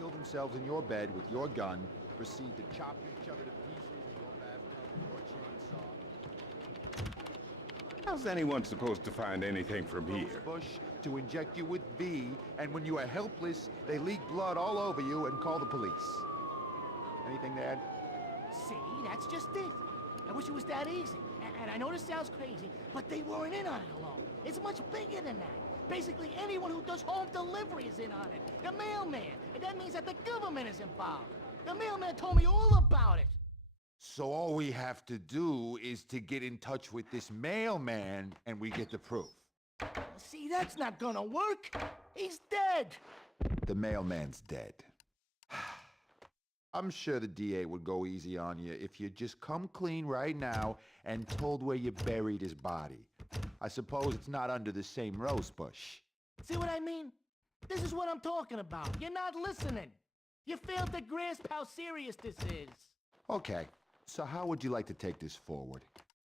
kill themselves in your bed with your gun, proceed to chop each other to pieces in your bathtub with your chainsaw. How's anyone supposed to find anything from here? Bush to inject you with V, and when you are helpless, they leak blood all over you and call the police. Anything to add? See, that's just it. I wish it was that easy. And I know this sounds crazy, but they weren't in on it alone. It's much bigger than that. Basically, anyone who does home delivery is in on it. The mailman. And that means that the government is involved. The mailman told me all about it. So all we have to do is to get in touch with this mailman, and we get the proof. See, that's not gonna work. He's dead. The mailman's dead. I'm sure the DA would go easy on you if you just come clean right now and told where you buried his body. I suppose it's not under the same rose bush. See what I mean? This is what I'm talking about. You're not listening. You failed to grasp how serious this is. Okay, so how would you like to take this forward?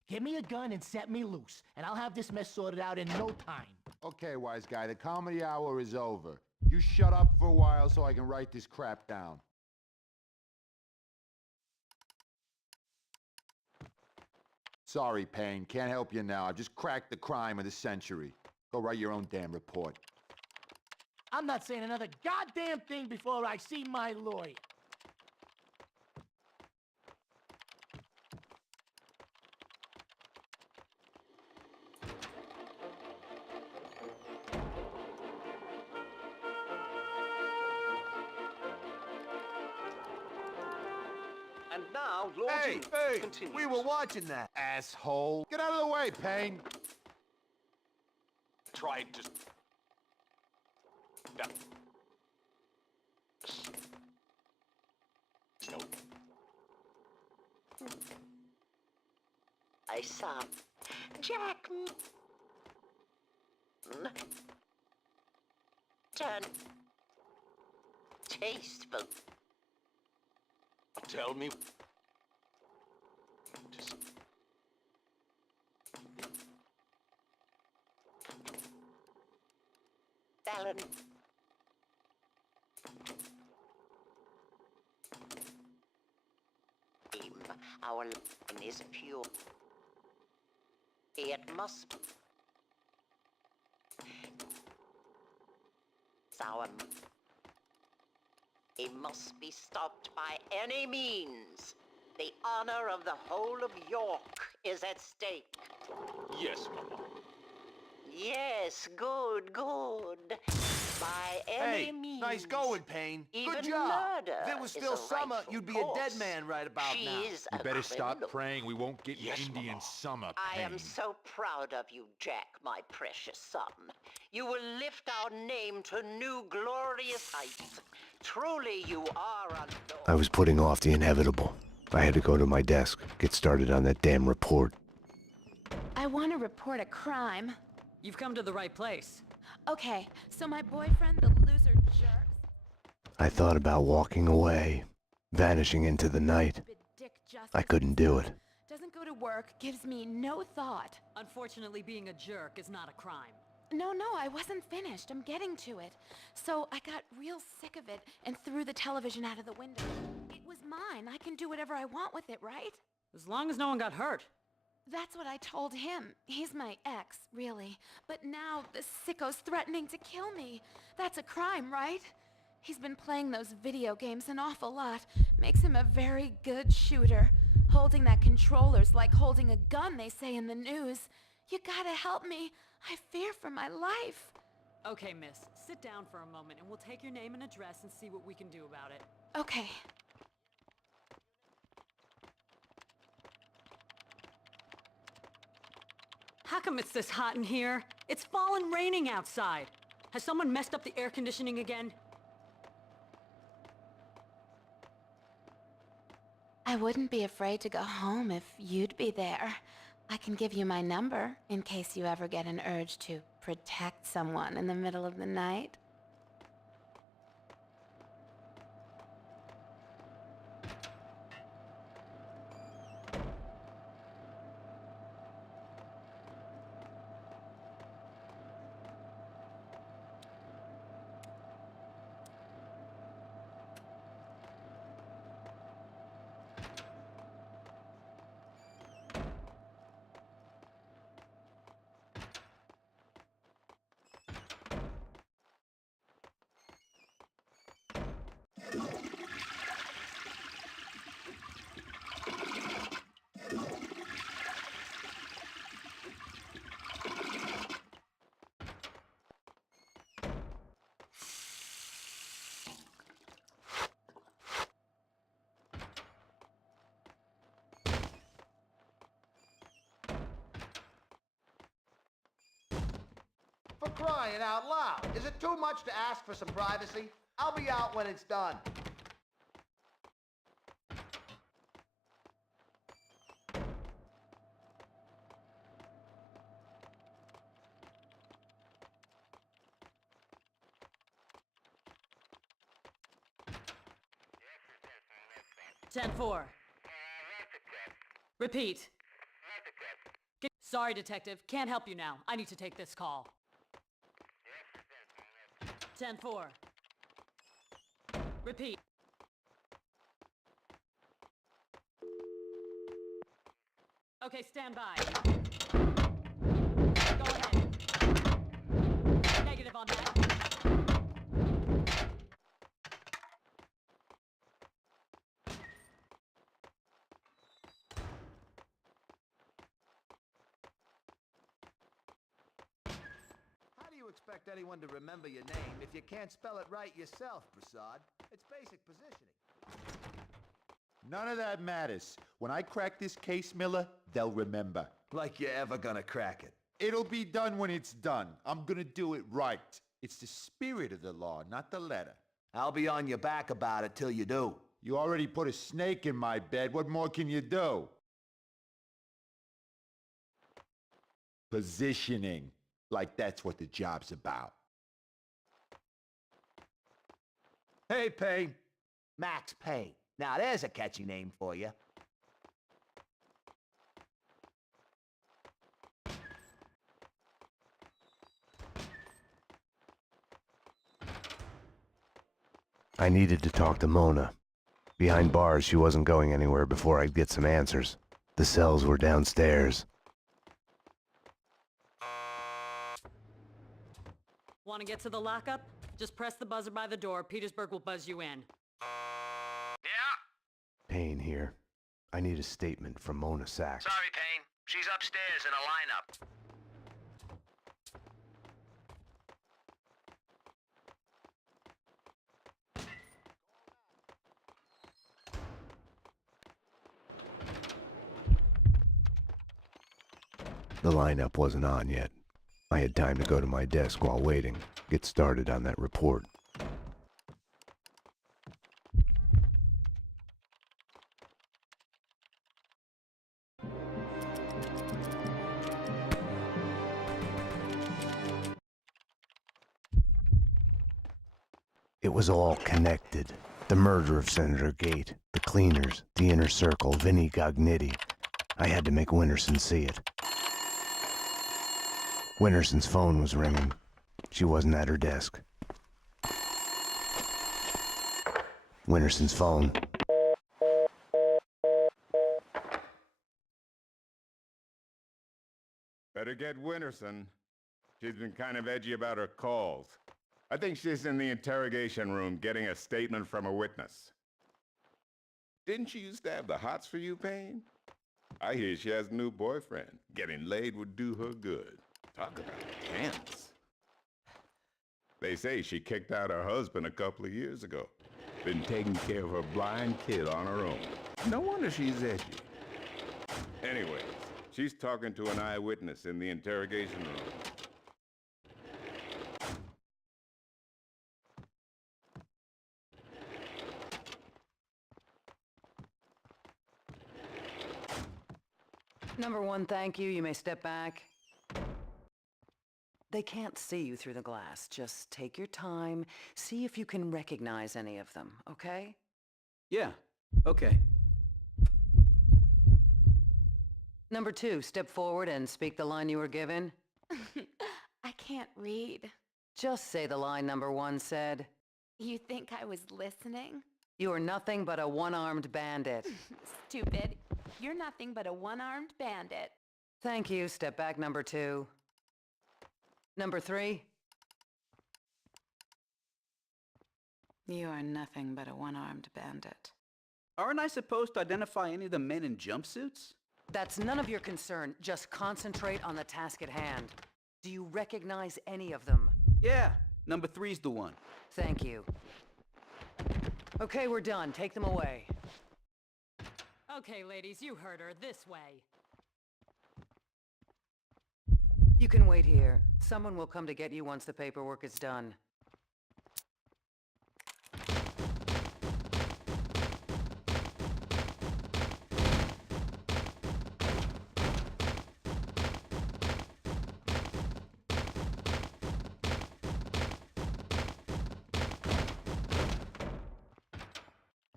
Give me a gun and set me loose, and I'll have this mess sorted out in no time. Okay, wise guy, the comedy hour is over. You shut up for a while so I can write this crap down. Sorry, Payne. Can't help you now. I've just cracked the crime of the century. Go write your own damn report. I'm not saying another goddamn thing before I see my lawyer. And now, Lord Hey, continues. we were watching that, asshole. Get out of the way, Payne. Tried to... No. No. I saw Jack. Turn. Tasteful. Tell me... Just... Fallon. Our line is pure. It must be. Our... It must be stopped by any means. The honor of the whole of York is at stake. Yes, Mama. Yes, good, good. By any means. Nice going, Payne. Even Good job. murder If it was is still a summer, rightful you'd be a dead course. man right about She now. is You a better stop criminal. praying we won't get Yes, Indian Mama. summer, I Payne. am so proud of you, Jack, my precious son. You will lift our name to new glorious heights. Truly, you are unknown. I was putting off the inevitable. I had to go to my desk, get started on that damn report. I want to report a crime. You've come to the right place. Okay, so my boyfriend, the loser jerk, I thought about walking away, vanishing into the night. stupid dick Justice, I couldn't do it. doesn't go to work, gives me no thought. Unfortunately, being a jerk is not a crime. No, I wasn't finished. I'm getting to it. So I got real sick of it and threw the television out of the window. It was mine. I can do whatever I want with it, right? As long as no one got hurt. That's what I told him. He's my ex, really. But now the sicko's threatening to kill me. That's a crime, right? He's been playing those video games an awful lot. Makes him a very good shooter. Holding that controller's like holding a gun, they say in the news. You gotta help me. I fear for my life. Okay, miss. Sit down for a moment and we'll take your name and address and see what we can do about it. Okay. How come it's this hot in here? It's fall and raining outside. Has someone messed up the air conditioning again? I wouldn't be afraid to go home if you'd be there. I can give you my number in case you ever get an urge to protect someone in the middle of the night. crying out loud. Is it too much to ask for some privacy? I'll be out when it's done. Ten four. Repeat. Sorry, Detective. Can't help you now. I need to take this call. 10-4. Repeat. Okay, stand by. Go ahead. Negative on that. Expect anyone to remember your name if you can't spell it right yourself, Prasad. It's basic positioning. None of that matters. When I crack this case, Miller, they'll remember. Like you're ever gonna crack it. It'll be done when it's done. I'm gonna do it right. It's the spirit of the law, not the letter. I'll be on your back about it till you do. You already put a snake in my bed. What more can you do? Positioning. Like that's what the job's about. Hey, Payne. Max Payne. Now there's a catchy name for you. I needed to talk to Mona. Behind bars, she wasn't going anywhere before I'd get some answers. The cells were downstairs. Want to get to the lockup? Just press the buzzer by the door. Petersburg will buzz you in. Yeah? Payne here. I need a statement from Mona Sachs. Sorry, Payne. She's upstairs in a lineup. The lineup wasn't on yet. I had time to go to my desk while waiting, get started on that report. It was all connected. The murder of Senator Gate, the cleaners, the inner circle, Vinnie Gognitti. I had to make Winterson see it. Winterson's phone was ringing. She wasn't at her desk. Winterson's phone. Better get Winterson. She's been kind of edgy about her calls. I think she's in the interrogation room getting a statement from a witness. Didn't she used to have the hots for you, Payne? I hear she has a new boyfriend. Getting laid would do her good. Talk about chance. They say she kicked out her husband a couple of years ago. Been taking care of her blind kid on her own. No wonder she's edgy. Anyways, she's talking to an eyewitness in the interrogation room. Number one, thank you. You may step back. They can't see you through the glass. Just take your time. See if you can recognize any of them, okay? Yeah, okay. Number two, step forward and speak the line you were given. I can't read. Just say the line number one said. You think I was listening? You are nothing but a one-armed bandit. Stupid. You're nothing but a one-armed bandit. Thank you. Step back, number two. Number three. You are nothing but a one-armed bandit. Aren't I supposed to identify any of the men in jumpsuits? That's none of your concern. Just concentrate on the task at hand. Do you recognize any of them? Yeah, number three's the one. Thank you. Okay, we're done. Take them away. Okay, ladies, you heard her. This way. You can wait here. Someone will come to get you once the paperwork is done.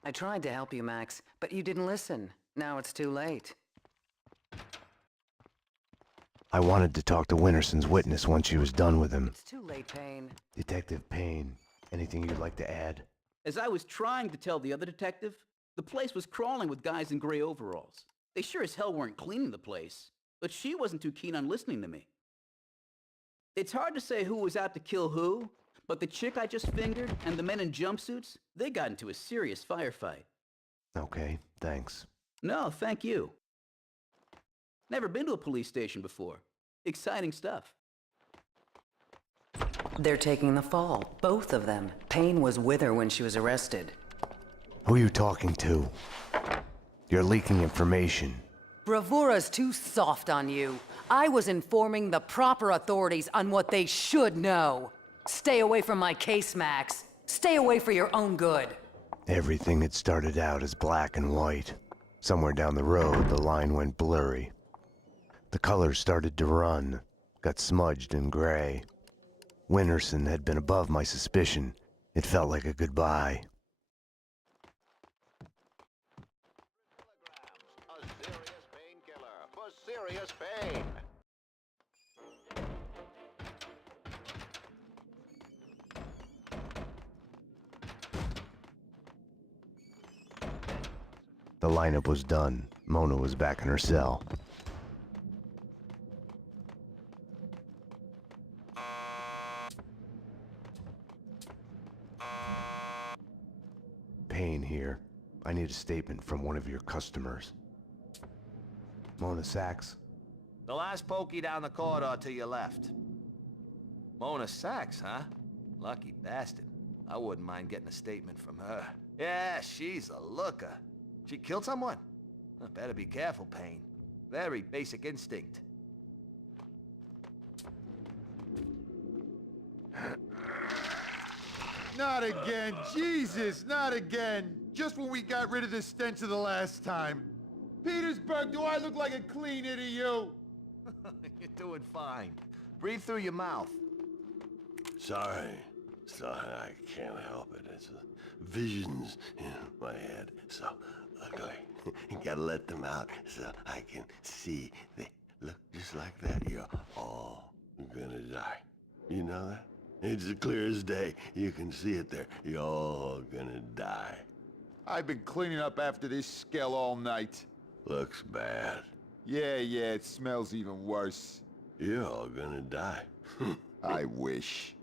I tried to help you, Max, but you didn't listen. Now it's too late. I wanted to talk to Winterson's witness once she was done with him. It's too late, Payne. Detective Payne, anything you'd like to add? As I was trying to tell the other detective, the place was crawling with guys in gray overalls. They sure as hell weren't cleaning the place, but she wasn't too keen on listening to me. It's hard to say who was out to kill who, but the chick I just fingered and the men in jumpsuits, they got into a serious firefight. Okay, thanks. No, thank you. Never been to a police station before. Exciting stuff. They're taking the fall, both of them. Payne was with her when she was arrested. Who are you talking to? You're leaking information. Bravura's too soft on you. I was informing the proper authorities on what they should know. Stay away from my case, Max. Stay away for your own good. Everything had started out as black and white. Somewhere down the road, the line went blurry. The colors started to run, got smudged and gray. Winterson had been above my suspicion. It felt like a goodbye. A serious painkiller for serious pain. The lineup was done. Mona was back in her cell. Payne here. I need a statement from one of your customers. Mona Sachs? The last pokey down the corridor to your left. Mona Sachs, huh? Lucky bastard. I wouldn't mind getting a statement from her. Yeah, she's a looker. She killed someone? Better be careful, Payne. Very basic instinct. Not again, Jesus, not again. Just when we got rid of the stench of the last time. Petersburg, do I look like a cleaner to you? You're doing fine. Breathe through your mouth. Sorry, I can't help it. It's visions in my head, so ugly. Gotta let them out so I can see. They look just like that. You're all gonna die. You know that? It's as clear as day. You can see it there. You're all gonna die. I've been cleaning up after this skell all night. Looks bad. Yeah, it smells even worse. You're all gonna die. I wish.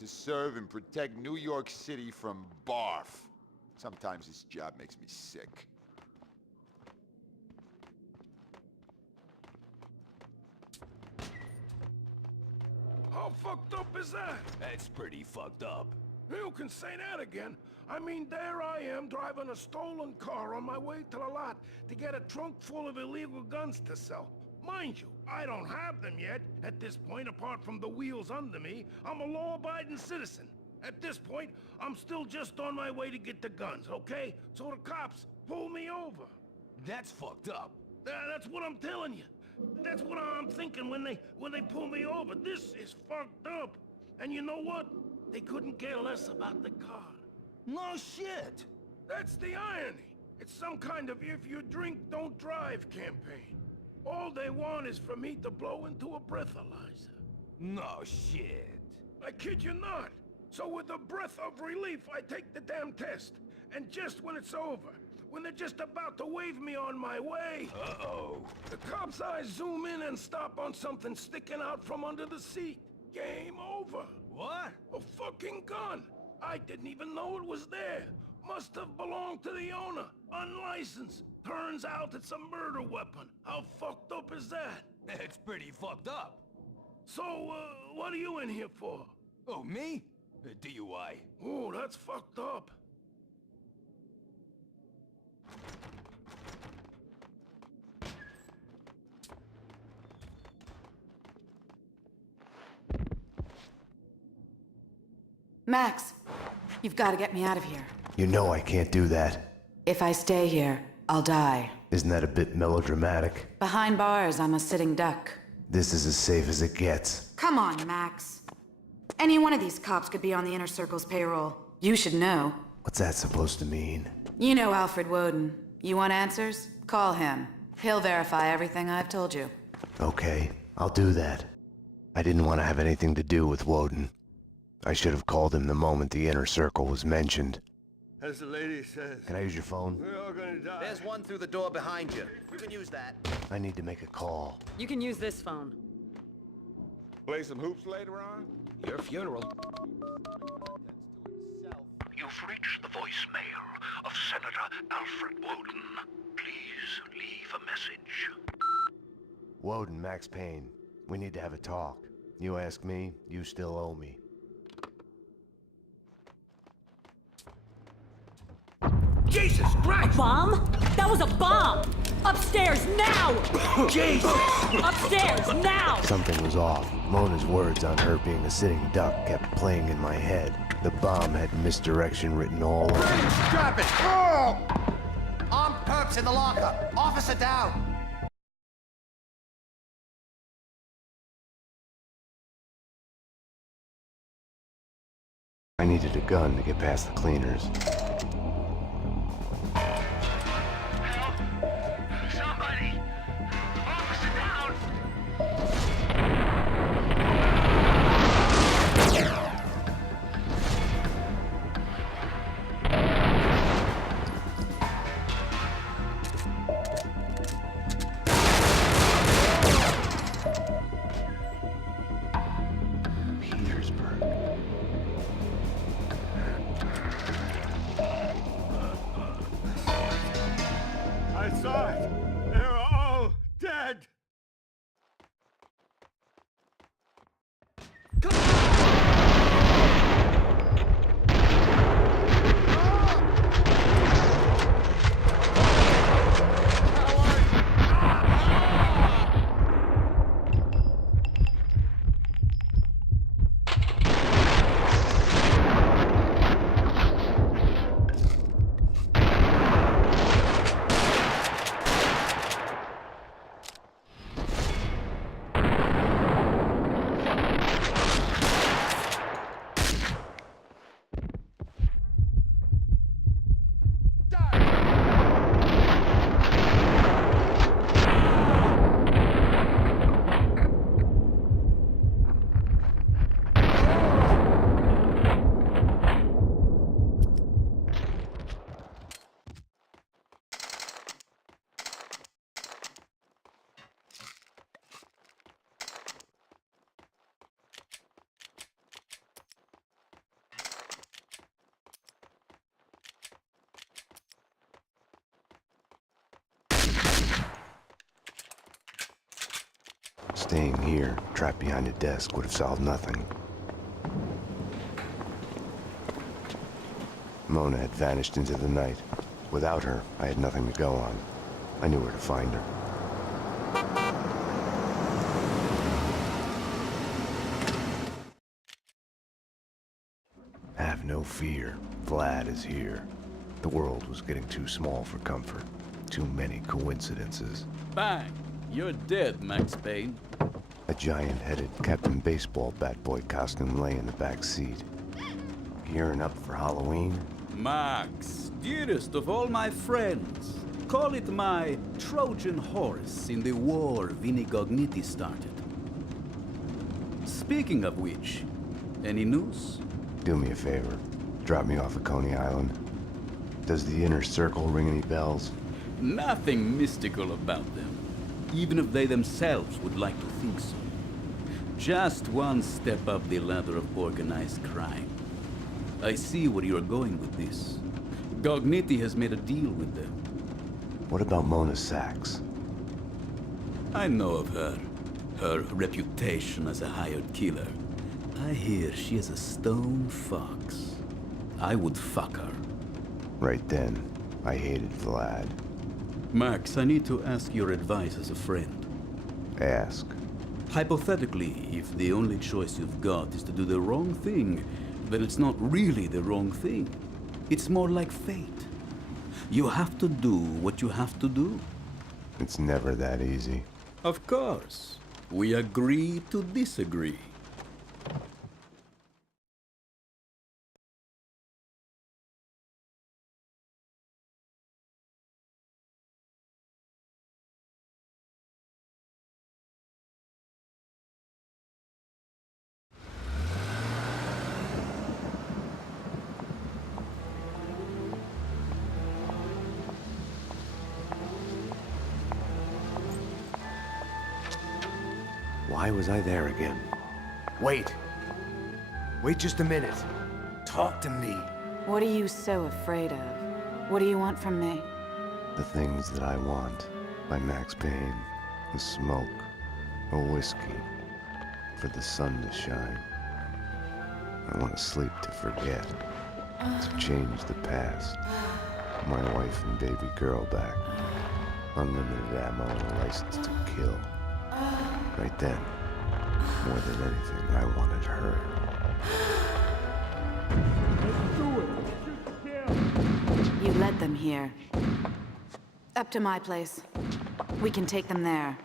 To serve and protect New York City from barf. Sometimes this job makes me sick. How fucked up is that? That's pretty fucked up. You can say that again. I mean, there I am driving a stolen car on my way to the lot to get a trunk full of illegal guns to sell. Mind you, I don't have them yet. At this point, apart from the wheels under me, I'm a law-abiding citizen. At this point, I'm still just on my way to get the guns, okay? So the cops pull me over. That's fucked up. That's what I'm telling you. That's what I'm thinking when they pull me over. This is fucked up. And you know what? They couldn't care less about the car. No shit. That's the irony. It's some kind of if you drink, don't drive campaign. All they want is for me to blow into a breathalyzer. No shit. I kid you not. So with a breath of relief, I take the damn test. And just when it's over, when they're just about to wave me on my way... Uh-oh. The cops' eyes zoom in and stop on something sticking out from under the seat. Game over. What? A fucking gun. I didn't even know it was there. Must have belonged to the owner. Unlicensed. Turns out it's a murder weapon. How fucked up is that? It's pretty fucked up. So, what are you in here for? Oh, me? DUI. Oh, that's fucked up. Max, you've got to get me out of here. You know I can't do that. If I stay here, I'll die. Isn't that a bit melodramatic? Behind bars, I'm a sitting duck. This is as safe as it gets. Come on, Max. Any one of these cops could be on the Inner Circle's payroll. You should know. What's that supposed to mean? You know Alfred Woden. You want answers? Call him. He'll verify everything I've told you. Okay, I'll do that. I didn't want to have anything to do with Woden. I should have called him the moment the Inner Circle was mentioned. As the lady says, Can I use your phone? we're all gonna die. There's one through the door behind you. You can use that. I need to make a call. You can use this phone. Play some hoops later on? Your funeral. You've reached the voicemail of Senator Alfred Woden. Please leave a message. Woden, Max Payne. We need to have a talk. You ask me, you still owe me. Jesus Christ! A bomb? That was a bomb! Upstairs, now! Jesus! Upstairs, now! Something was off. Mona's words on her being a sitting duck kept playing in my head. The bomb had misdirection written all over it. Drop it! Oh! Armed perps in the locker. Officer down. I needed a gun to get past the cleaners. Somebody! Officer down! Petersburg. I saw it. They were all dead. Staying here, trapped behind a desk, would have solved nothing. Mona had vanished into the night. Without her, I had nothing to go on. I knew where to find her. Have no fear. Vlad is here. The world was getting too small for comfort. Too many coincidences. Bang! You're dead, Max Payne. A giant-headed Captain Baseball bat boy costume lay in the back seat. Gearing up for Halloween? Max, dearest of all my friends. Call it my Trojan horse in the war Vinnie Gognitti started. Speaking of which, any news? Do me a favor. Drop me off at Coney Island. Does the Inner Circle ring any bells? Nothing mystical about them, even if they themselves would like to think so. Just one step up the ladder of organized crime. I see where you're going with this. Gognitti has made a deal with them. What about Mona Sachs? I know of her. Her reputation as a hired killer. I hear she is a stone fox. I would fuck her. Right then, I hated Vlad. Max, I need to ask your advice as a friend. Ask. Hypothetically, if the only choice you've got is to do the wrong thing, then it's not really the wrong thing. It's more like fate. You have to do what you have to do. It's never that easy. Of course. We agree to disagree. Why was I there again? Wait. Wait just a minute. Talk to me. What are you so afraid of? What do you want from me? The Things That I Want by Max Payne. The smoke. A whiskey. For the sun to shine. I want to sleep to forget. To change the past. My wife and baby girl back. Unlimited ammo and a license to kill. Right then, more than anything, I wanted her. You led them here. Up to my place. We can take them there.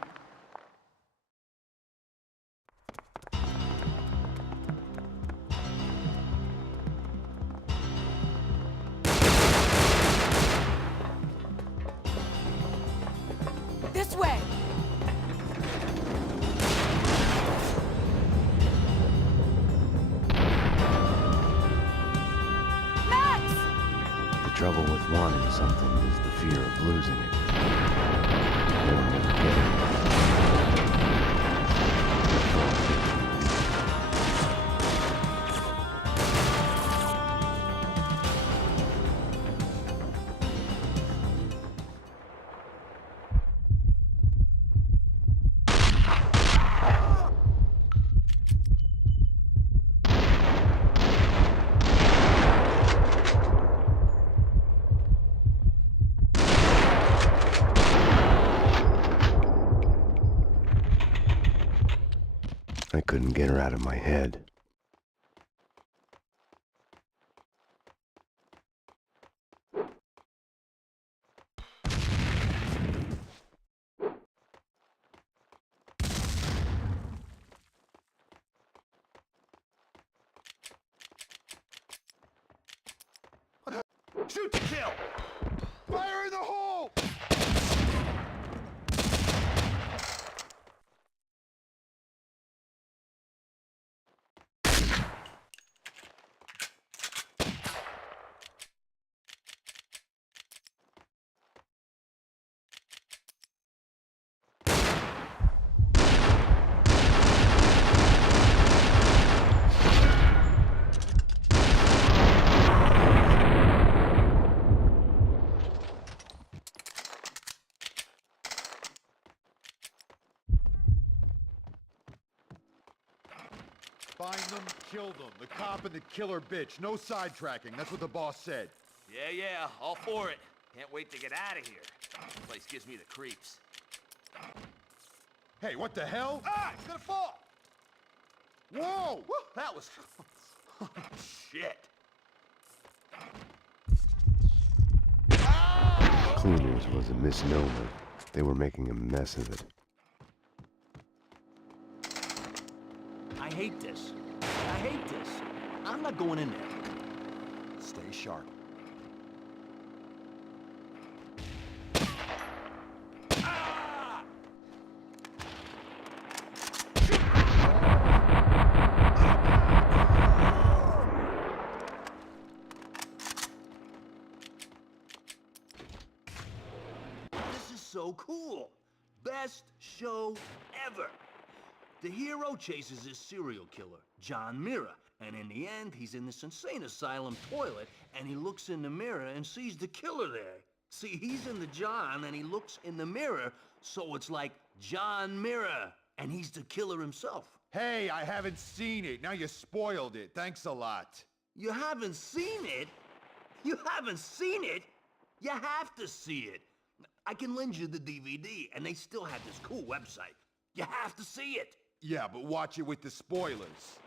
This way! The trouble with wanting something is the fear of losing it. Or getting it. I couldn't get her out of my head. Shoot to kill! Fire in the hole! Find them, kill them. The cop and the killer bitch. No sidetracking. That's what the boss said. Yeah, all for it. Can't wait to get out of here. This place gives me the creeps. Hey, what the hell? Ah, it's gonna fall! Whoa! Woo, that was... shit. Cleaners was a misnomer. They were making a mess of it. I hate this. I'm not going in there. Stay sharp. This is so cool. Best show ever. The hero chases his serial killer, John Mira, and in the end, he's in this insane asylum toilet, and he looks in the mirror and sees the killer there. See, he's in the John, and he looks in the mirror, so it's like John Mira, and he's the killer himself. Hey, I haven't seen it. Now you spoiled it. Thanks a lot. You haven't seen it? You haven't seen it? You have to see it. I can lend you the DVD, and they still have this cool website. You have to see it. Yeah, but watch it with the spoilers.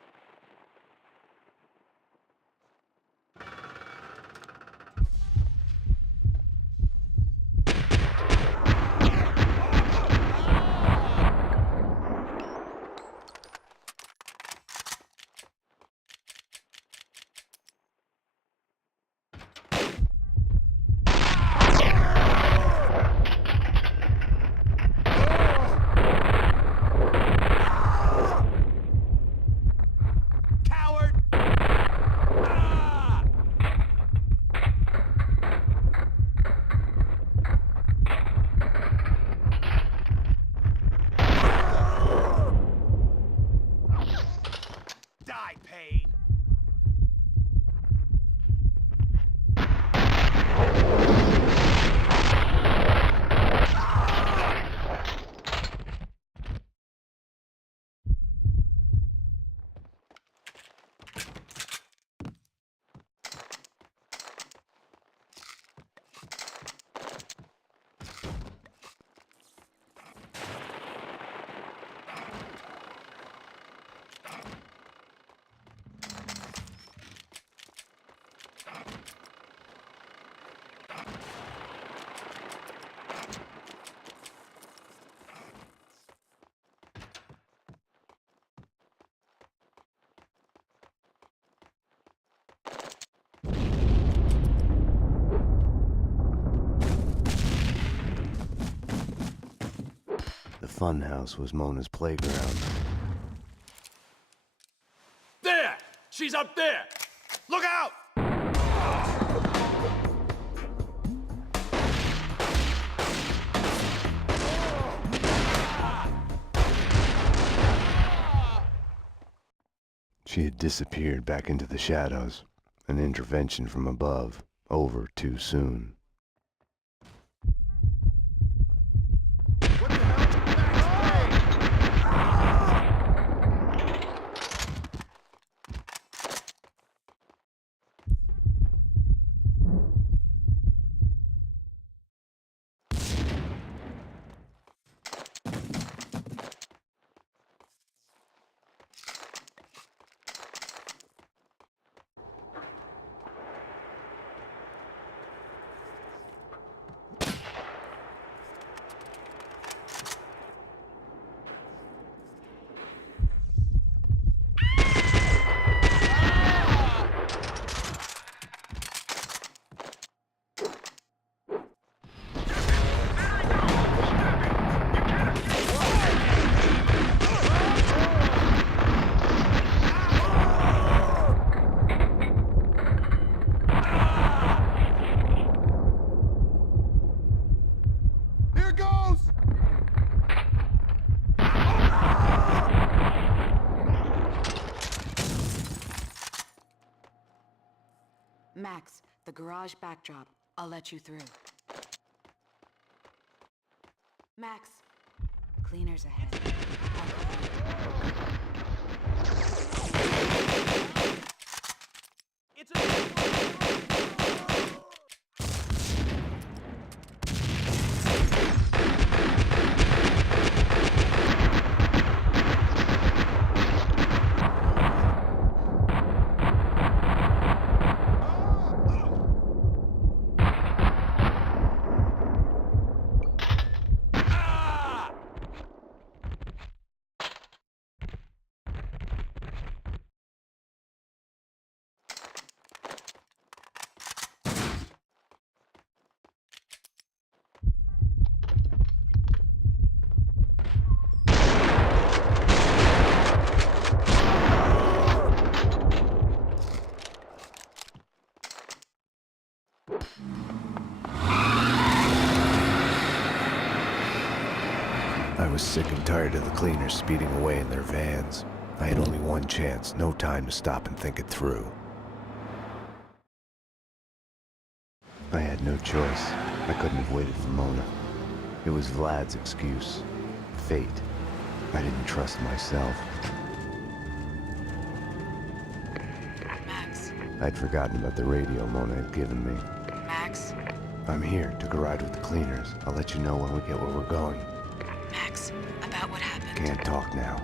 The funhouse was Mona's playground. There! She's up there! Look out! She had disappeared back into the shadows. An intervention from above, over too soon. Max, the garage backdrop. I'll let you through. Max, cleaners ahead. It's a... I was sick and tired of the cleaners speeding away in their vans. I had only one chance, no time to stop and think it through. I had no choice. I couldn't have waited for Mona. It was Vlad's excuse. Fate. I didn't trust myself. I'd forgotten about the radio Mona had given me. Max? I'm here. Took a ride with the cleaners. I'll let you know when we get where we're going. Max, about what happened. Can't talk now.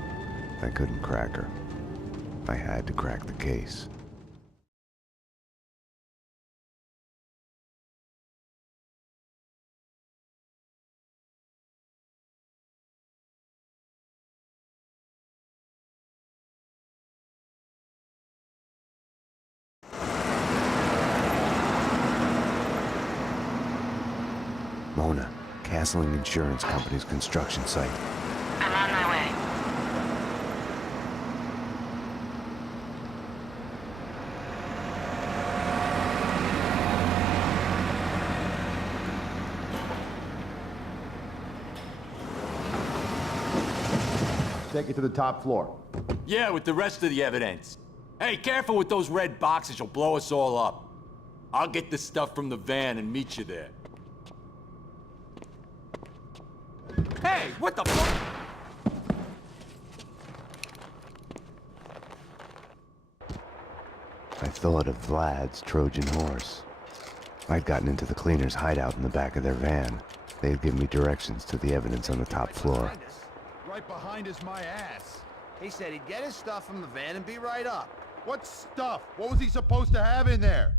I couldn't crack her. I had to crack the case. Mona, Castling Insurance Company's construction site. I'm on my way. Take it to the top floor. Yeah, with the rest of the evidence. Hey, careful with those red boxes, you'll blow us all up. I'll get the stuff from the van and meet you there. Hey, what the fuck? I thought of Vlad's Trojan horse. I'd gotten into the cleaners' hideout in the back of their van. They'd given me directions to the evidence on the top floor. Right behind is my ass. He said he'd get his stuff from the van and be right up. What stuff? What was he supposed to have in there?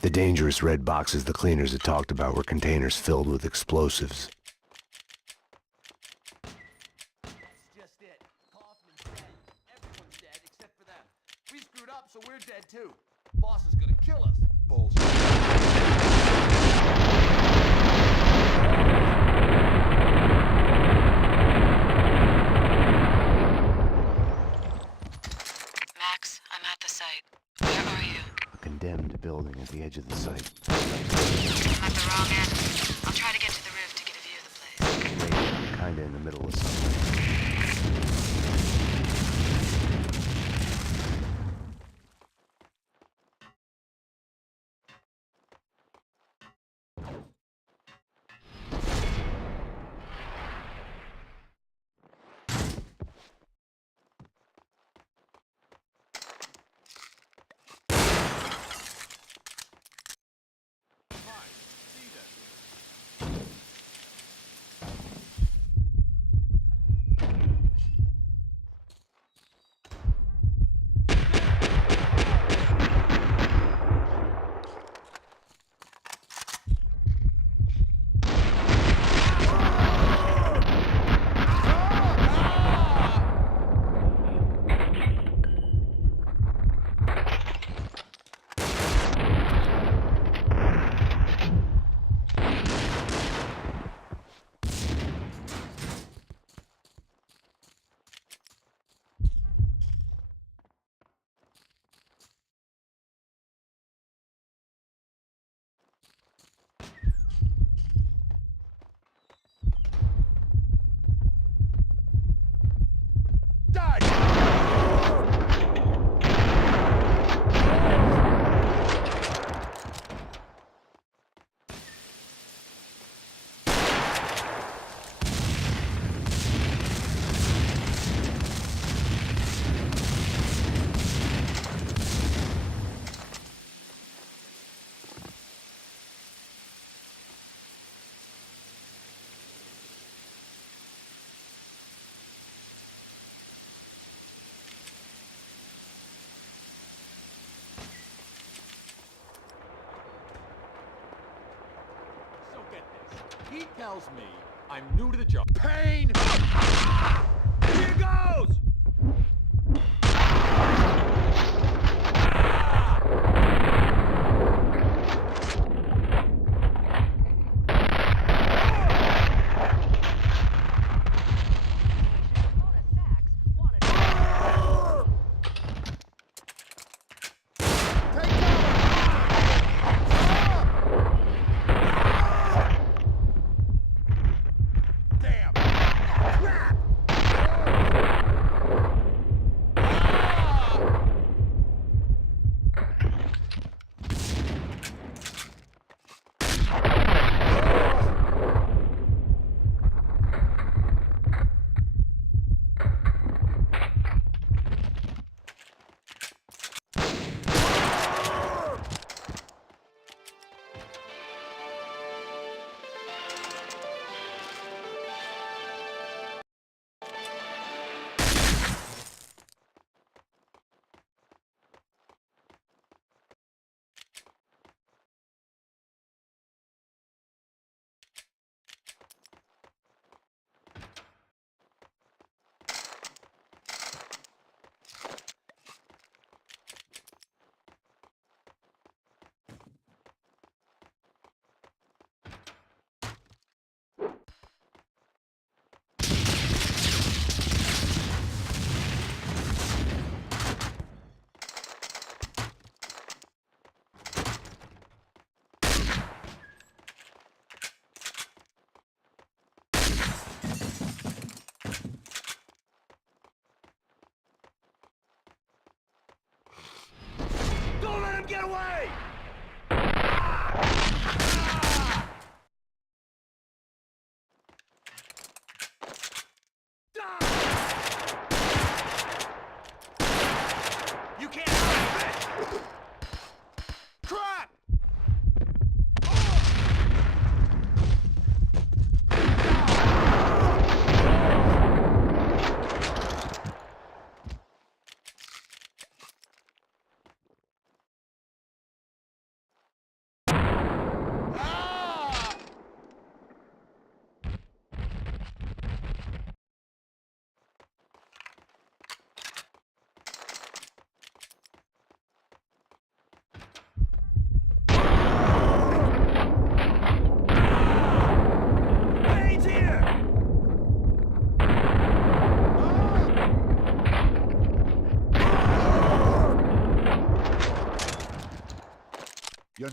The dangerous red boxes the cleaners had talked about were containers filled with explosives. That's just it. Kaufman's dead. Everyone's dead except for them. We screwed up, so we're dead too. Boss is gonna kill us. Bullshit. Max, I'm at the site. Where are you? A condemned building at the edge of the site. I'm at the wrong end. I'll try to get to the roof to get a view of the place. Maybe I'm kinda in the middle of something. He tells me I'm new to the job. Pain! Here goes!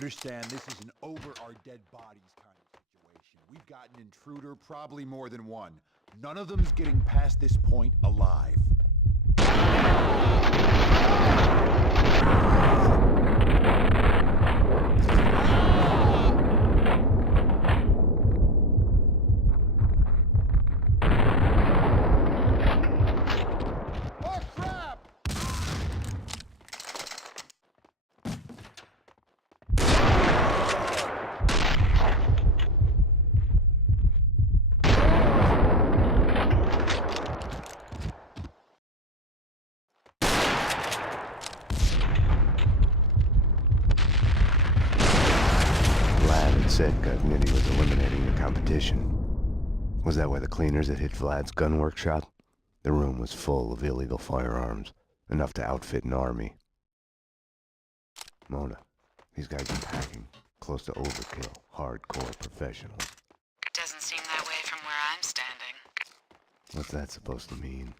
understand this is an over our dead bodies kind of situation. We've got an intruder, probably more than one. None of them's getting past this point alive. Said Cogniti was eliminating the competition. Was that why the cleaners had hit Vlad's gun workshop? The room was full of illegal firearms, enough to outfit an army. Mona, these guys are packing. Close to overkill. Hardcore professionals. It doesn't seem that way from where I'm standing. What's that supposed to mean?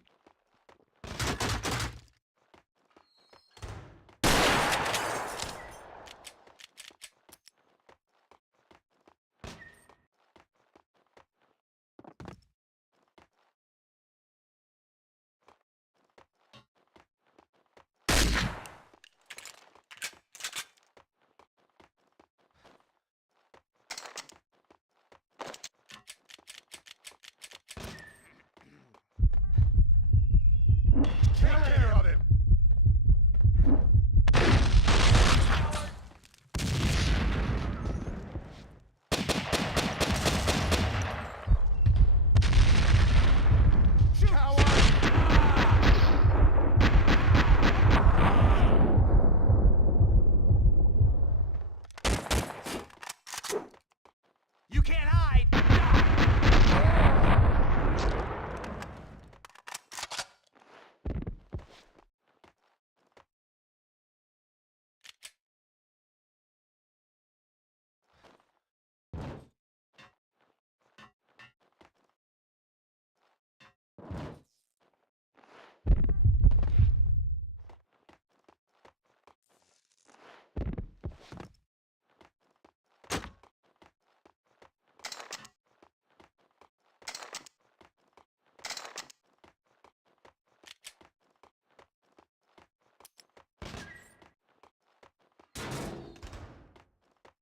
Take care of him! You can't hide!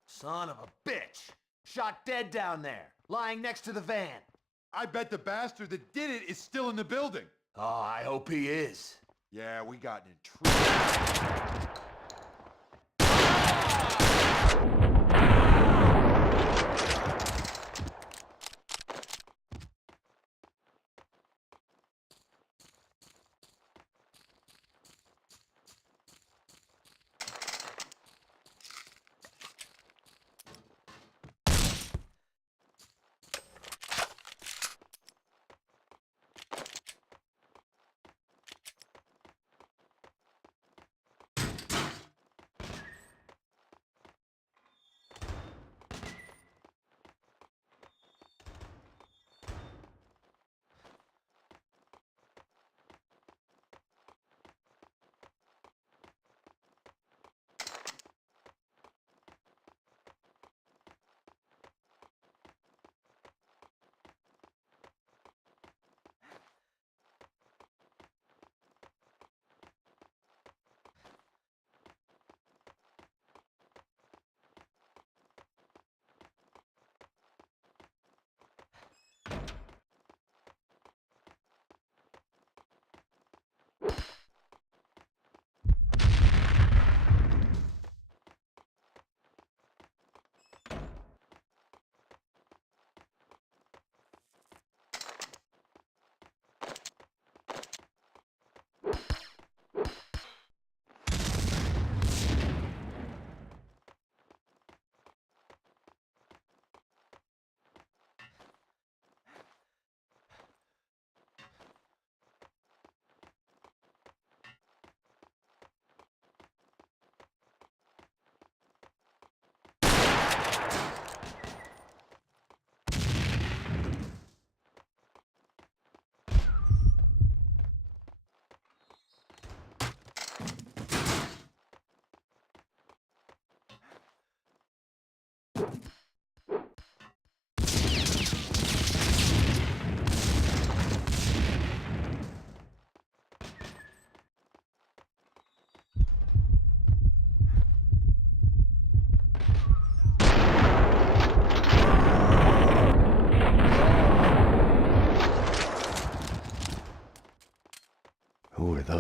Son of a bitch! Shot dead down there, lying next to the van. I bet the bastard that did it is still in the building. Oh, I hope he is. Yeah, we got an intruder.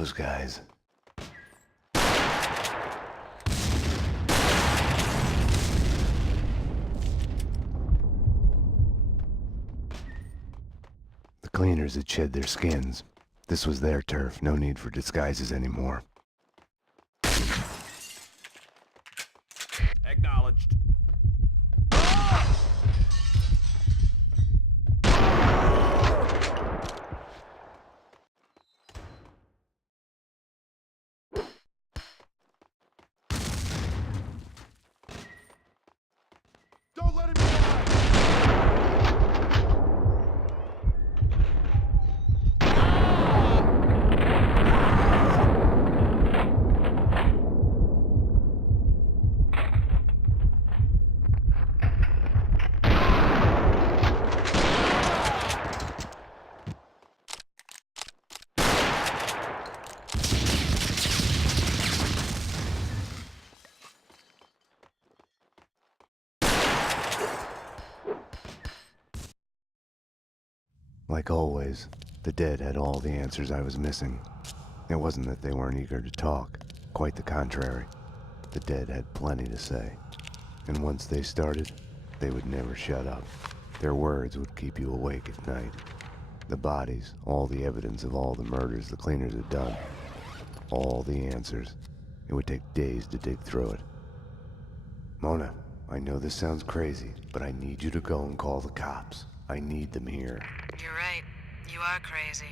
those guys. The cleaners had shed their skins. This was their turf, no need for disguises anymore. Acknowledged. Don't let him get away! Like always, the dead had all the answers I was missing. It wasn't that they weren't eager to talk. Quite the contrary. The dead had plenty to say. And once they started, they would never shut up. Their words would keep you awake at night. The bodies, all the evidence of all the murders the cleaners had done. All the answers. It would take days to dig through it. Mona, I know this sounds crazy, but I need you to go and call the cops. I need them here. You're right. You are crazy.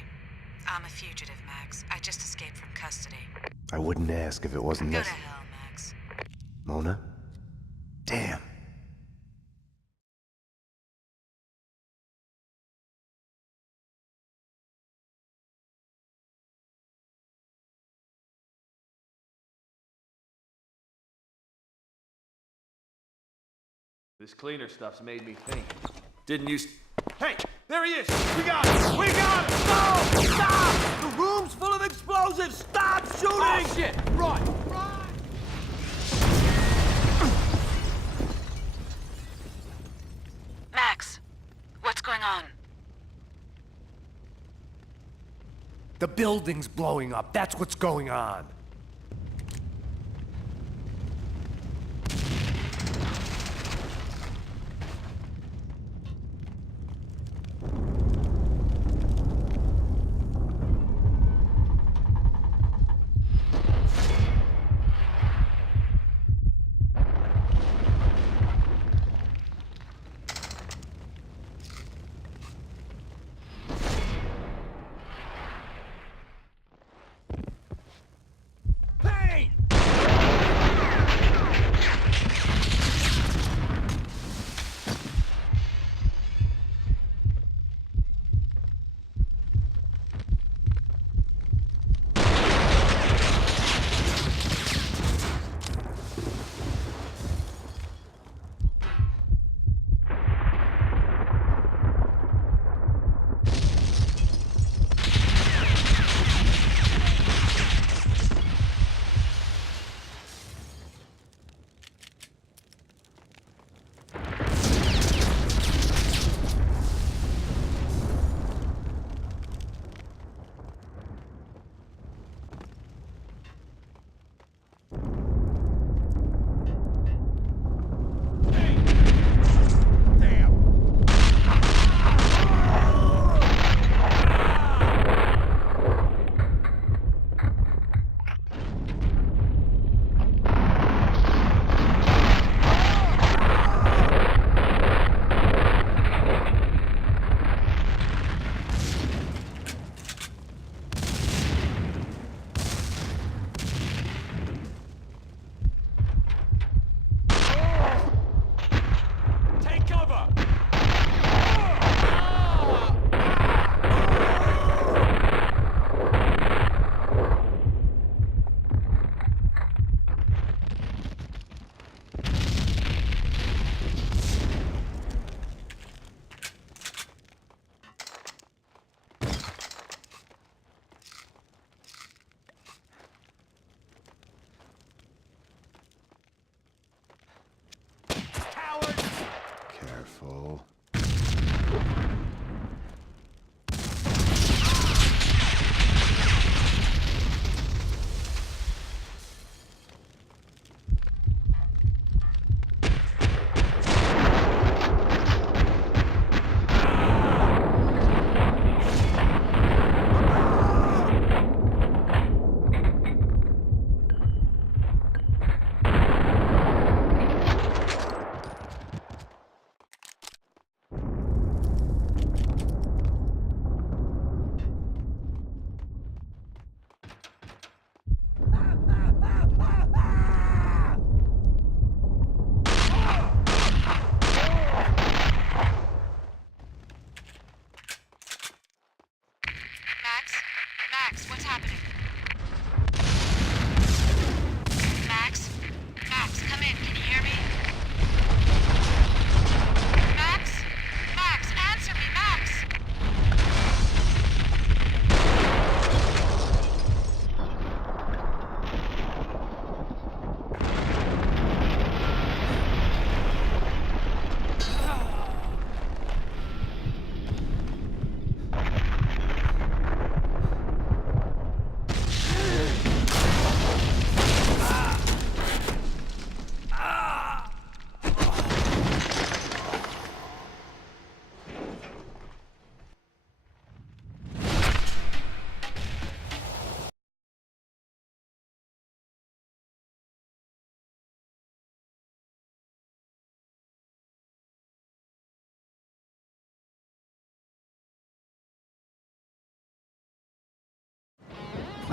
I'm a fugitive, Max. I just escaped from custody. I wouldn't ask if it wasn't Go to necessary. hell, Max. Mona? Damn. This cleaner stuff's made me think. Didn't you... Hey, there he is! We got him! We got him! No! Stop! The room's full of explosives! Stop shooting! Oh, shit! Run! Run! Max, what's going on? The building's blowing up. That's what's going on. Careful.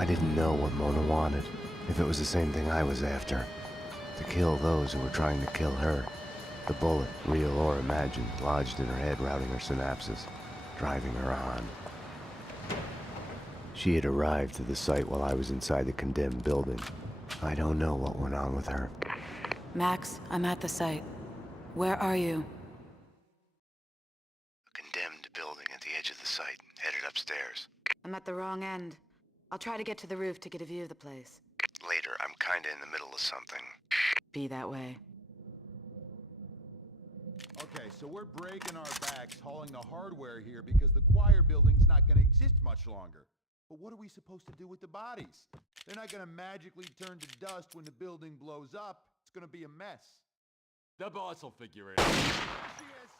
I didn't know what Mona wanted, if it was the same thing I was after. To kill those who were trying to kill her. The bullet, real or imagined, lodged in her head, routing her synapses, driving her on. She had arrived to the site while I was inside the condemned building. I don't know what went on with her. Max, I'm at the site. Where are you? A condemned building at the edge of the site, headed upstairs. I'm at the wrong end. I'll try to get to the roof to get a view of the place. Later, I'm kinda in the middle of something. Be that way. Okay, so we're breaking our backs hauling the hardware here because the choir building's not gonna exist much longer. But what are we supposed to do with the bodies? They're not gonna magically turn to dust when the building blows up. It's gonna be a mess. The boss will figure it out. There she is.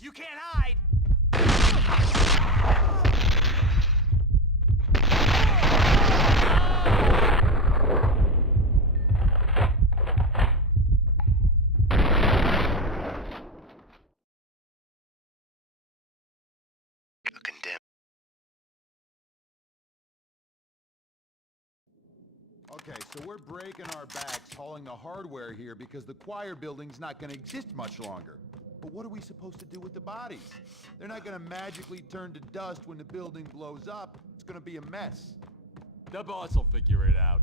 You can't hide! Okay, so we're breaking our backs hauling the hardware here because the choir building's not gonna exist much longer. But what are we supposed to do with the bodies? They're not gonna magically turn to dust when the building blows up. It's gonna be a mess. The boss will figure it out.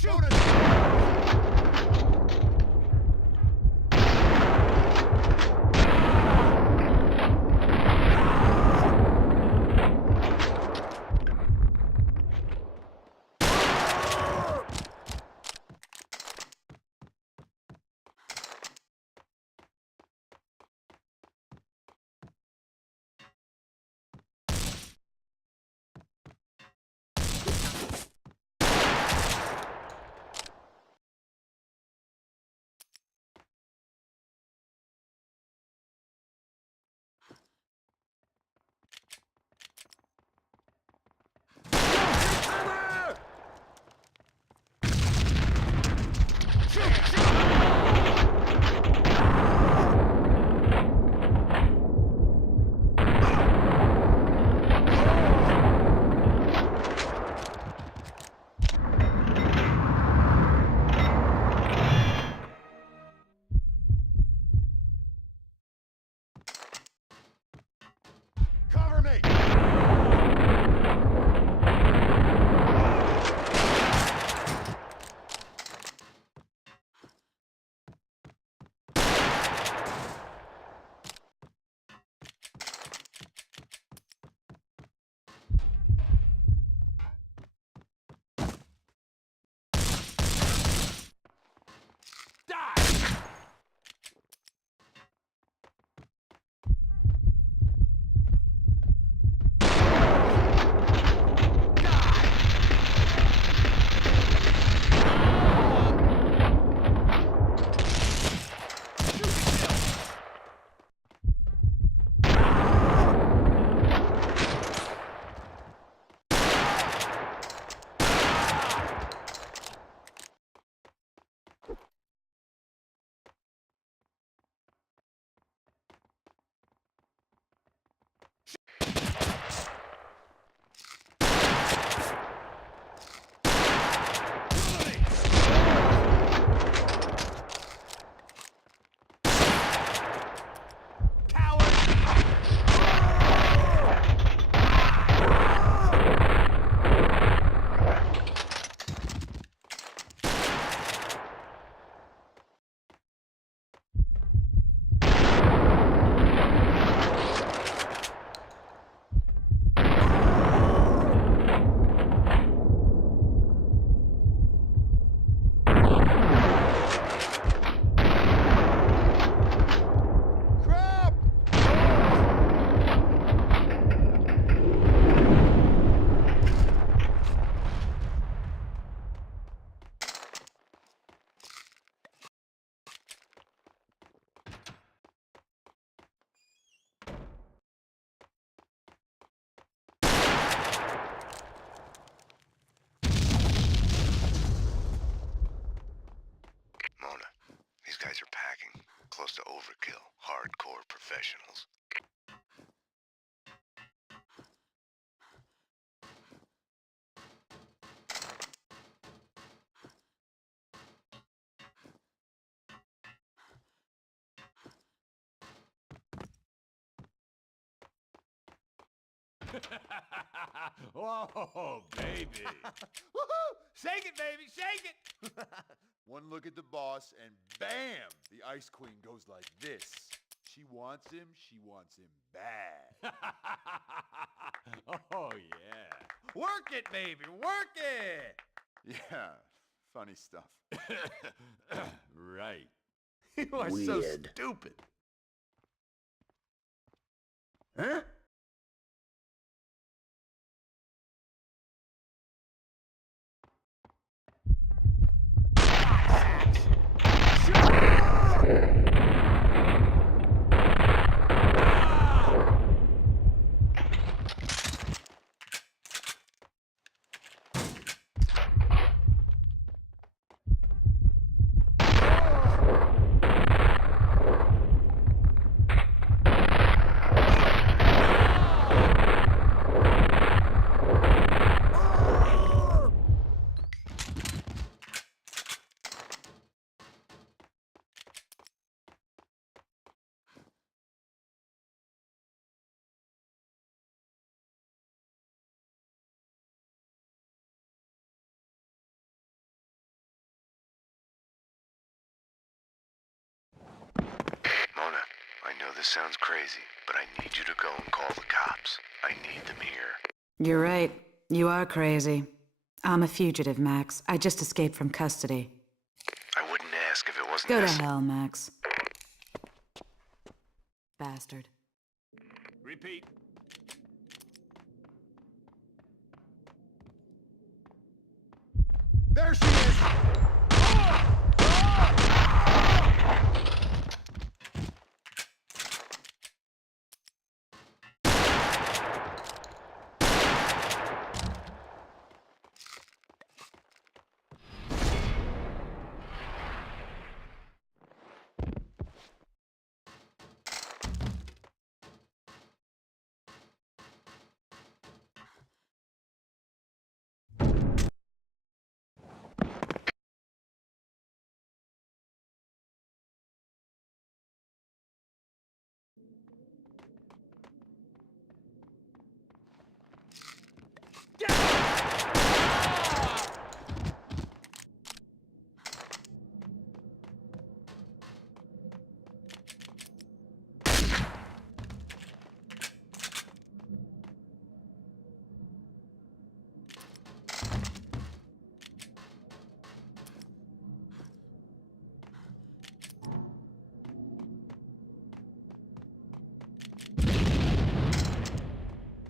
Shoot it! Cover me! Mona, these guys are packing. Close to overkill. Hardcore professionals. Oh, baby. Woohoo! Shake it, baby, shake it! One look at the boss, and bam! The Ice Queen goes like this. She wants him bad. Oh, yeah. Work it, baby, work it! Yeah, funny stuff. Right. You are so Weird. stupid. Huh? this sounds crazy, but I need you to go and call the cops. I need them here. You're right. You are crazy. I'm a fugitive, Max. I just escaped from custody. I wouldn't ask if it wasn't Go to hell, Max. Bastard. Repeat. There she is!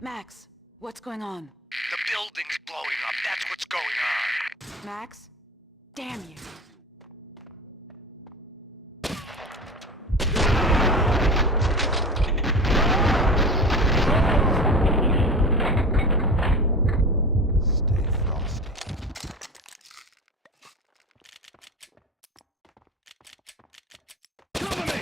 Max, what's going on? The building's blowing up. That's what's going on. Max? Damn you. Stay frosty. Cover me!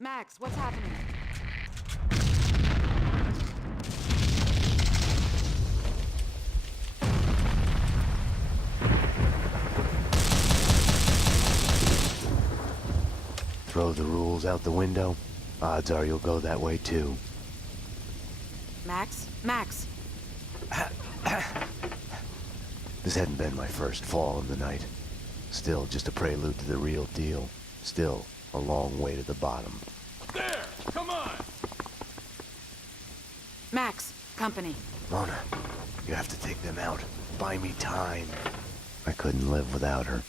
Max, what's happening? Throw the rules out the window? Odds are you'll go that way too. Max? Max! This hadn't been my first fall in the night. Still just a prelude to the real deal. Still a long way to the bottom. There! Come on! Max, company. Mona, you have to take them out. Buy me time. I couldn't live without her.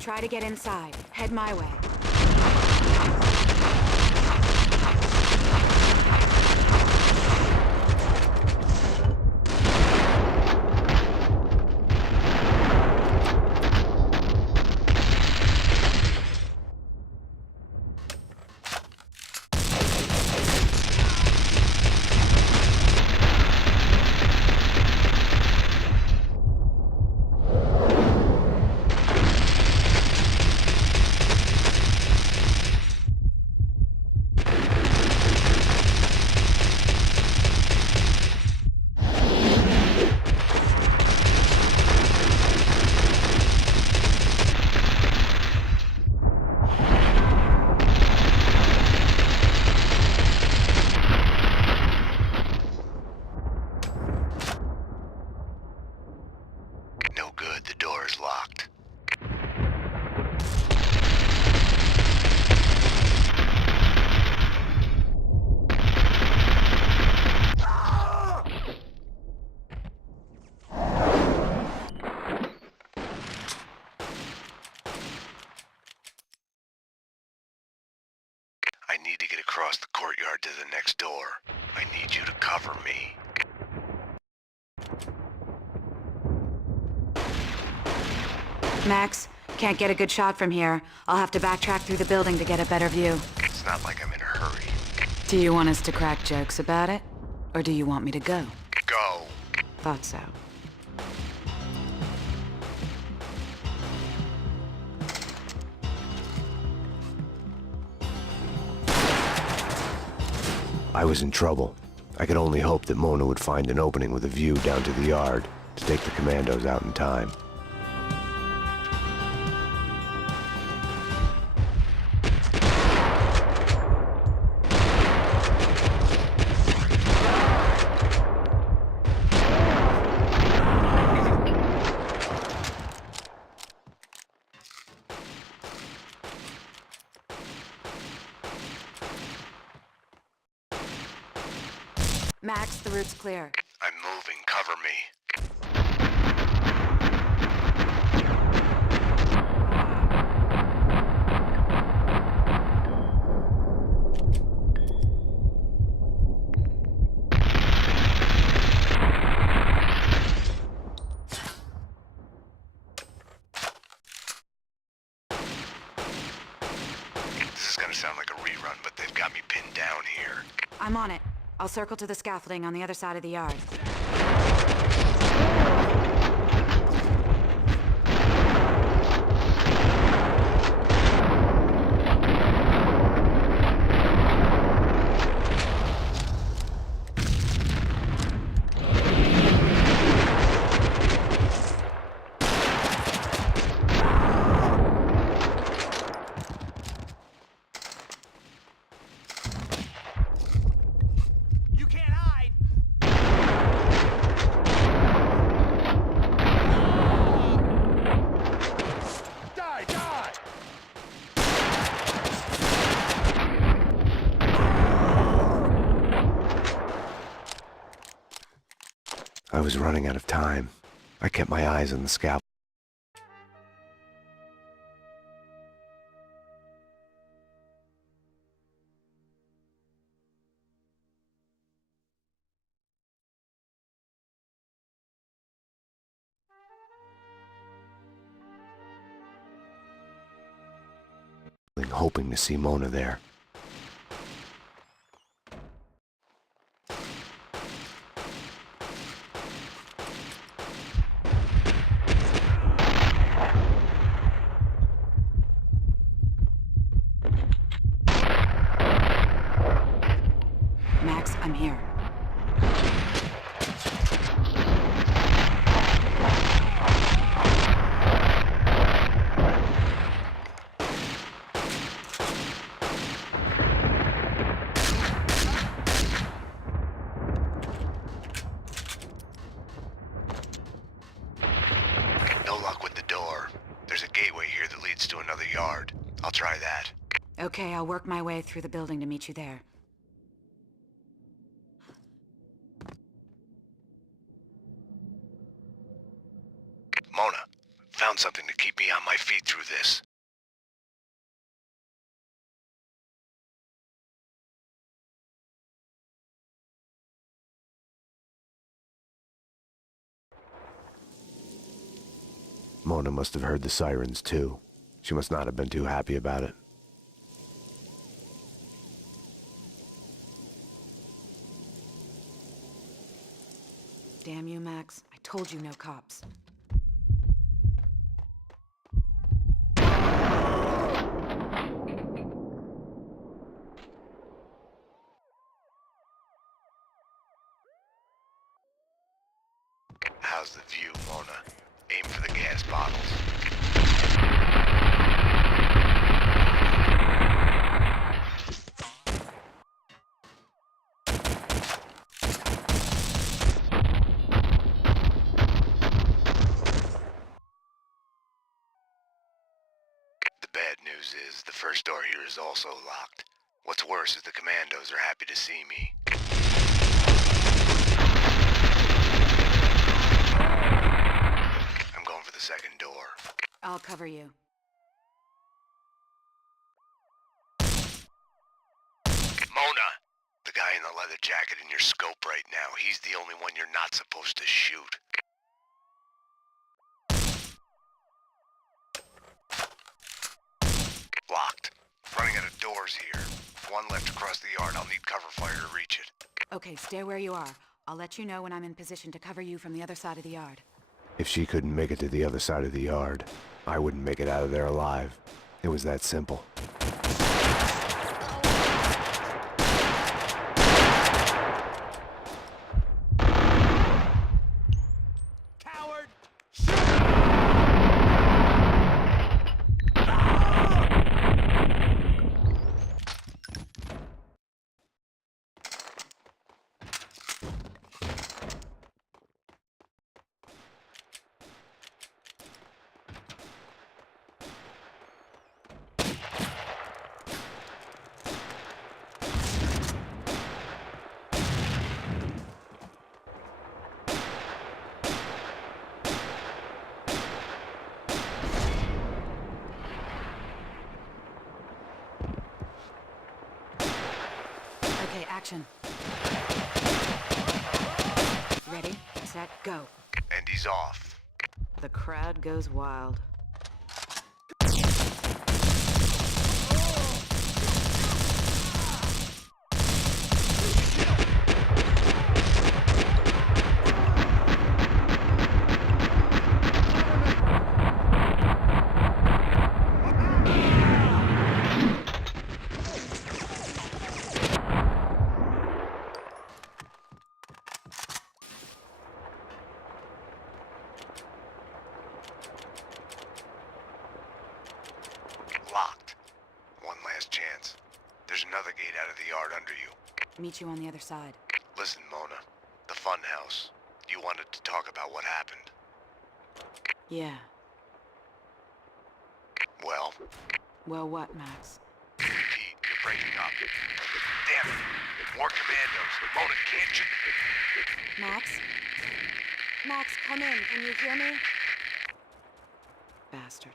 Try to get inside. Head my way. good, the door is locked. I need to get across the courtyard to the next door. I need you to cover me. Max, can't get a good shot from here. I'll have to backtrack through the building to get a better view. It's not like I'm in a hurry. Do you want us to crack jokes about it? Or do you want me to go? Go. Thought so. I was in trouble. I could only hope that Mona would find an opening with a view down to the yard to take the commandos out in time. Max, the route's clear. I'm moving. Cover me. This is gonna sound like a rerun, but they've got me pinned down here. I'm on it. I'll circle to the scaffolding on the other side of the yard. I was running out of time. I kept my eyes on the scaffold. Hoping to see Mona there. Max, I'm here. No luck with the door. There's a gateway here that leads to another yard. I'll try that. Okay, I'll work my way through the building to meet you there. Mona, found something to keep me on my feet through this. Mona must have heard the sirens too. She must not have been too happy about it. Damn you, Max. I told you no cops. How's the view, Mona? Aim for the gas bottles. is, the first door here is also locked. What's worse is the commandos are happy to see me. I'm going for the second door. I'll cover you. Mona! The guy in the leather jacket in your scope right now, he's the only one you're not supposed to shoot. Locked. Running out of doors here. One left across the yard. I'll need cover fire to reach it. Okay, stay where you are. I'll let you know when I'm in position to cover you from the other side of the yard. If she couldn't make it to the other side of the yard, I wouldn't make it out of there alive. It was that simple. Coward! Okay, action. Ready, set, go. And he's off. The crowd goes wild. Locked. One last chance. There's another gate out of the yard under you. Meet you on the other side. Listen, Mona. The fun house. You wanted to talk about what happened. Yeah. Well, Well, what, Max? Pete, you're breaking up. Damn it. More commandos. Mona, can't you? Max? Max, come in. Can you hear me? Bastard.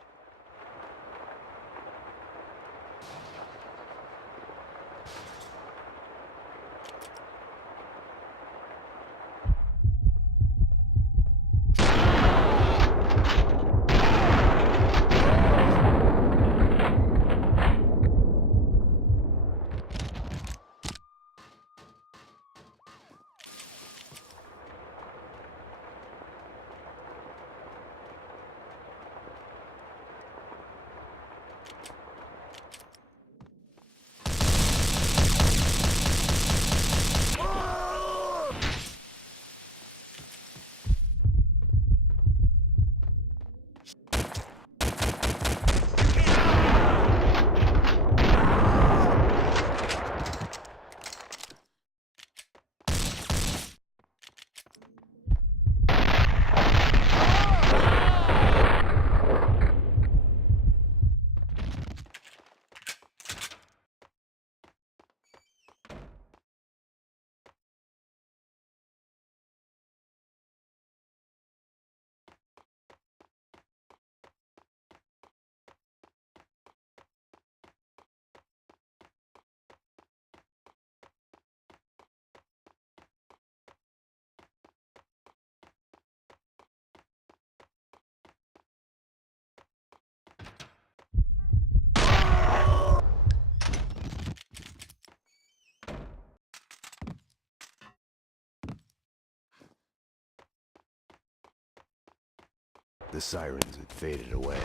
The sirens had faded away.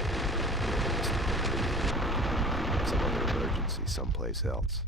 Some other emergency someplace else.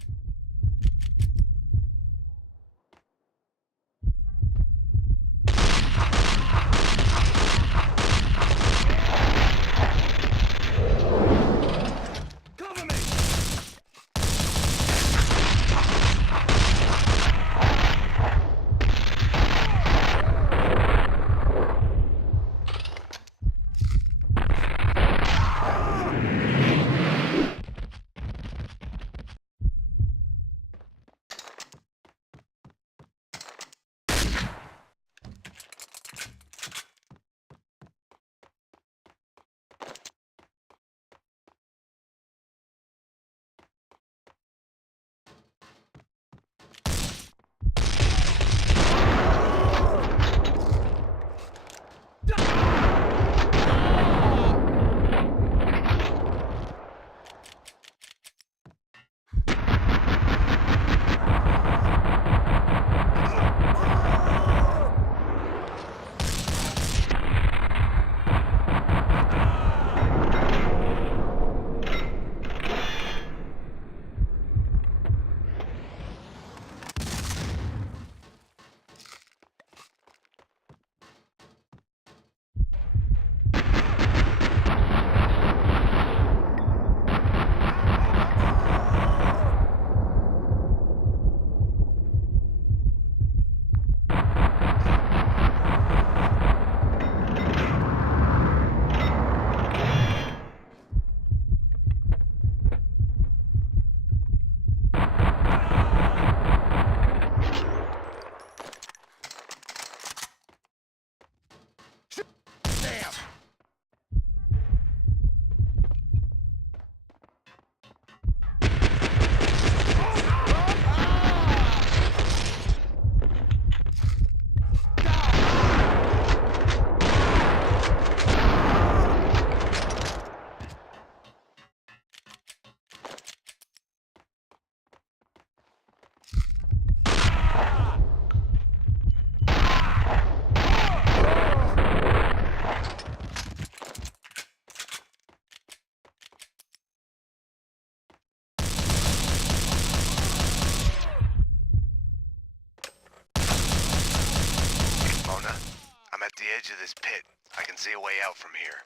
this pit. I can see a way out from here.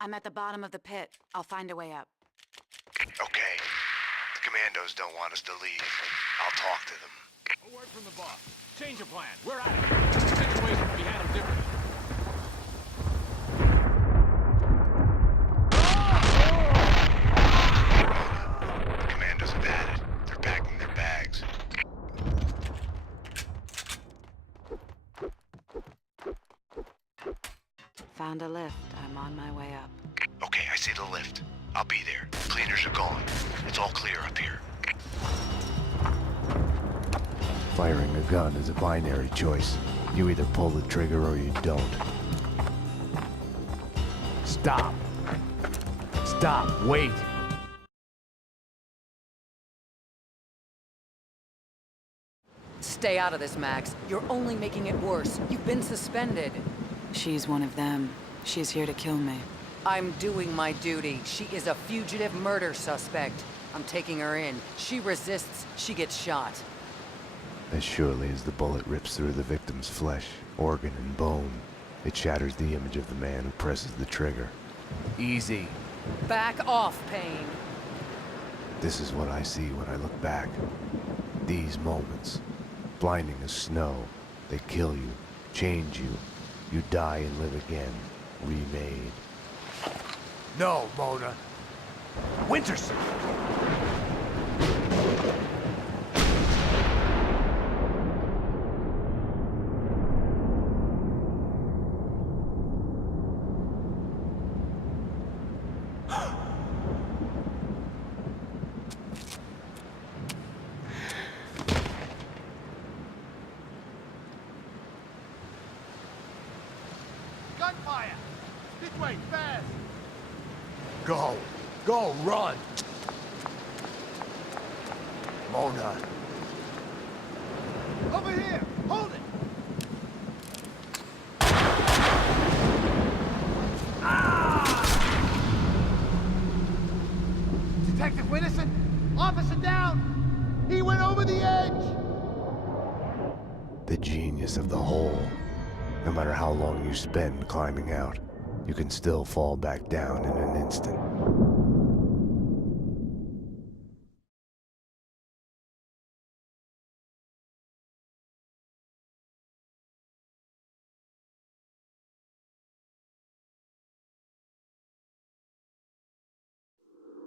I'm at the bottom of the pit. I'll find a way up. Okay. The commandos don't want us to leave. I'll talk to them. A word from the boss. Change of plan. We're at it. The situation will be handled differently. The commandos have had it. They're packing their bags. Found a lift. I'm on my way up. Okay, I see the lift. I'll be there. Cleaners are gone. It's all clear up here. Firing a gun is a binary choice. You either pull the trigger or you don't. Stop! Stop! Wait! Stay out of this, Max. You're only making it worse. You've been suspended. She's one of them. She's here to kill me. I'm doing my duty. She is a fugitive murder suspect. I'm taking her in. She resists, she gets shot. As surely as the bullet rips through the victim's flesh, organ, and bone, it shatters the image of the man who presses the trigger. Easy. Back off, Payne. This is what I see when I look back. These moments. Blinding as snow. They kill you, change you. You die and live again. Remade. No, Mona. Winterson! Gunfire! This way, fast! Go! Go, run! Mona. Over here! Hold it! Detective Winterson? Officer down! He went over the edge! The genius of the hole. No matter how long you spend climbing out, you can still fall back down in an instant.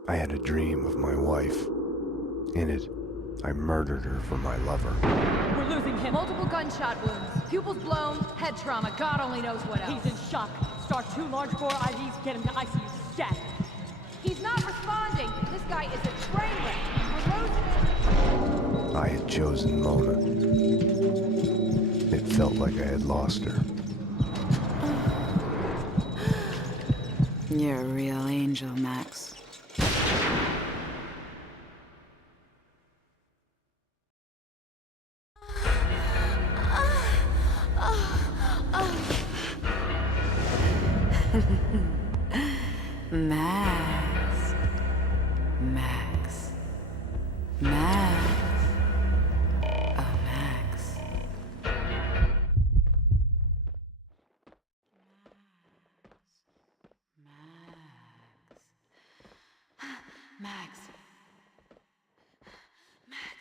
I had a dream of my wife. In it, I murdered her for my lover. We're losing him. Multiple gunshot wounds. Pupils blown, head trauma. God only knows what else. He's in shock. Start 2 large bore IVs, get him to ICU stat. He's not responding. This guy is a train wreck. We're losing him. I had chosen Mona. It felt like I had lost her. You're a real angel, Max. Max. Max. Max. Oh, Max. Max. Max. Max.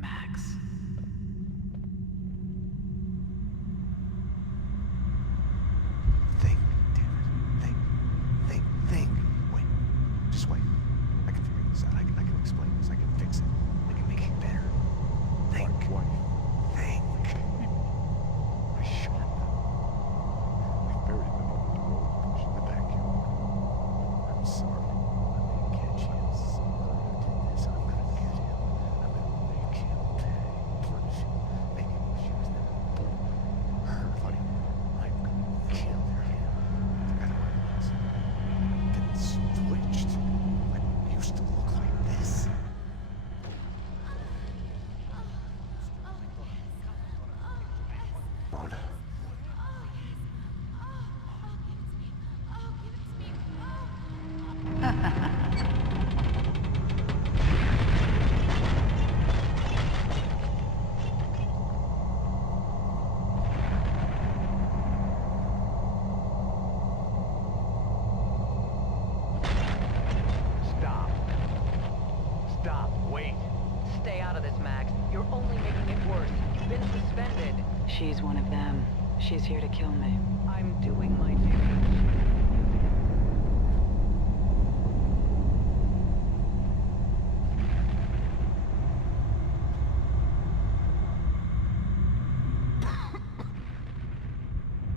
Max. Think, damn it. Think. Wait. Just wait. I can figure this out. I can explain. She's one of them. She's here to kill me. I'm doing my duty.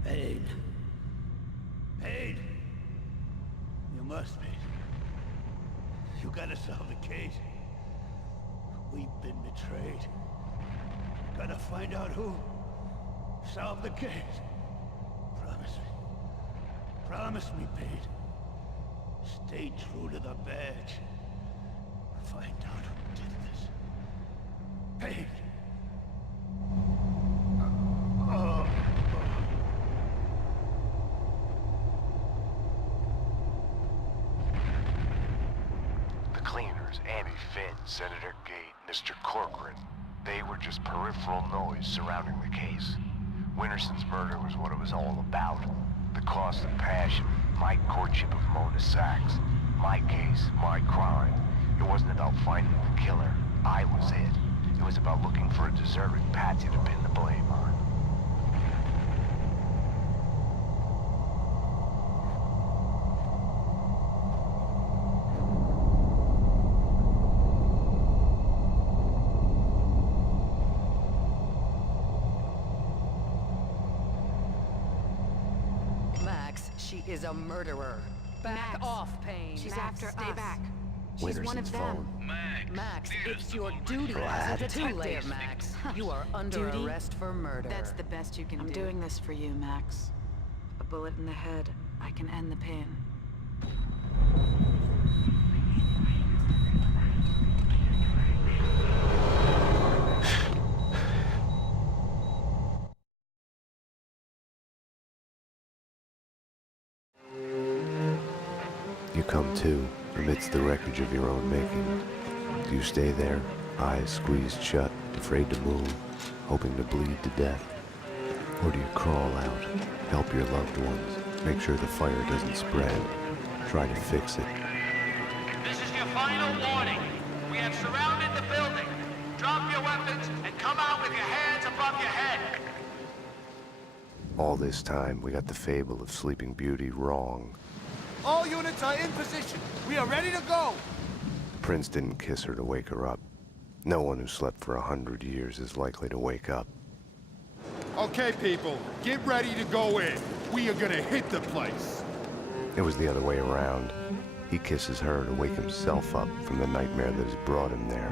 Pain. Pain. You must be. You gotta solve the case. We've been betrayed. Gotta find out who. Solve the case. Promise me. Promise me, Paige. Stay true to the badge. Find out who did this. Paige. The cleaners, Amy Finn, Senator Gate, Mr. Corcoran, they were just peripheral noise surrounding the case. Winterson's murder was what it was all about. The cost of passion, my courtship of Mona Sachs, my case, my crime. It wasn't about finding the killer. I was it. It was about looking for a deserving patsy to pin the blame on. She is a murderer. Back off, Payne. She's Max, after stay us. back. She's one of them. Max, it's your duty as a detective, Max. You are under Duty? arrest for murder. That's the best you can do. I'm doing this for you, Max. A bullet in the head. I can end the pain. You come to, amidst the wreckage of your own making. Do you stay there, eyes squeezed shut, afraid to move, hoping to bleed to death? Or do you crawl out, help your loved ones, make sure the fire doesn't spread, try to fix it? This is your final warning. We have surrounded the building. Drop your weapons and come out with your hands above your head. All this time, we got the fable of Sleeping Beauty wrong. All units are in position. We are ready to go. Prince didn't kiss her to wake her up. No one who slept for 100 years is likely to wake up. Okay, people, get ready to go in. We are gonna hit the place. It was the other way around. He kisses her to wake himself up from the nightmare that has brought him there.